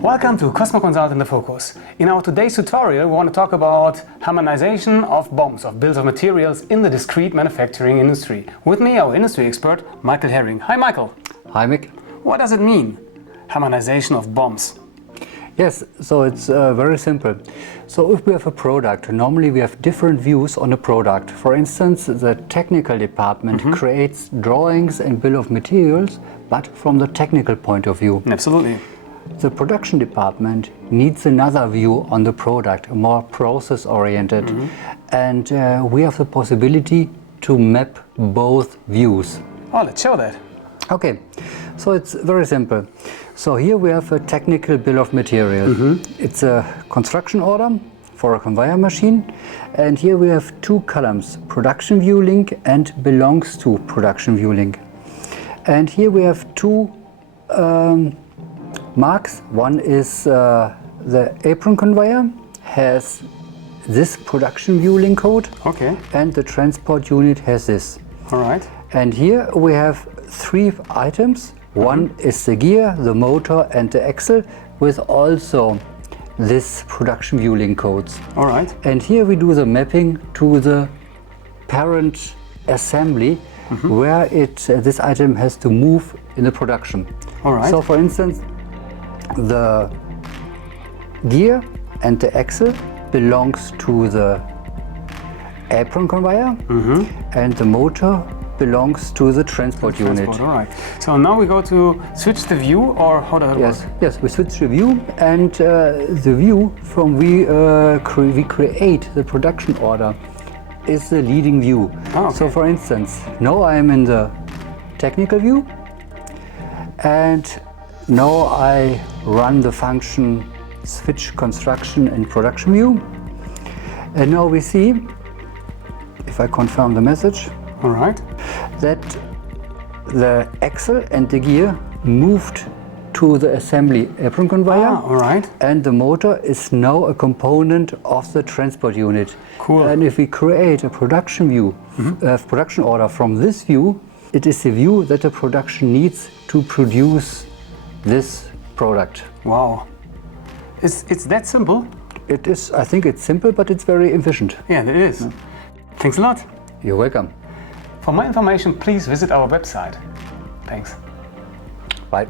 Welcome to Cosmo Consult in the Focus. In our today's tutorial we want to talk about harmonization of BOMs, of bills of materials in the discrete manufacturing industry. With me, our industry expert, Michael Herring. Hi Michael. Hi Mick. What does it mean, harmonization of BOMs? Yes, so it's very simple. So if we have a product, normally we have different views on a product. For instance, the technical department creates drawings and bill of materials, but from the technical point of view. Absolutely. The production department needs another view on the product, more process-oriented. And we have the possibility to map both views. Oh, let's show that. Okay, so it's very simple. So here we have a technical bill of material. It's a construction order for a conveyor machine. And here we have two columns, production view link and belongs to production view link. And here we have two marks. One is the apron conveyor has this production view link code. Okay. And the transport unit has this. All right. And here we have three items. One is the gear, the motor and the axle with also this production view link codes. All right. And here we do the mapping to the parent assembly where this item has to move in the production. All right. So for instance, the gear and the axle belongs to the apron conveyor and the motor belongs to the transport unit. All right. So now we go to switch the view, or how does it work? Yes, we switch the view, and the view from we create the production order is the leading view. Oh, okay. So for instance, now I am in the technical view, and now I run the function switch construction and production view. And now we see, if I confirm the message, All right. that the axle and the gear moved to the assembly apron conveyor. All right. And the motor is now a component of the transport unit. Cool. And if we create a production view, production order from this view, it is the view that the production needs to produce this product. Wow. It's that simple? It is, I think it's simple, but it's very efficient. Yeah, it is. Thanks a lot. You're welcome. For more information, please visit our website. Thanks. Bye.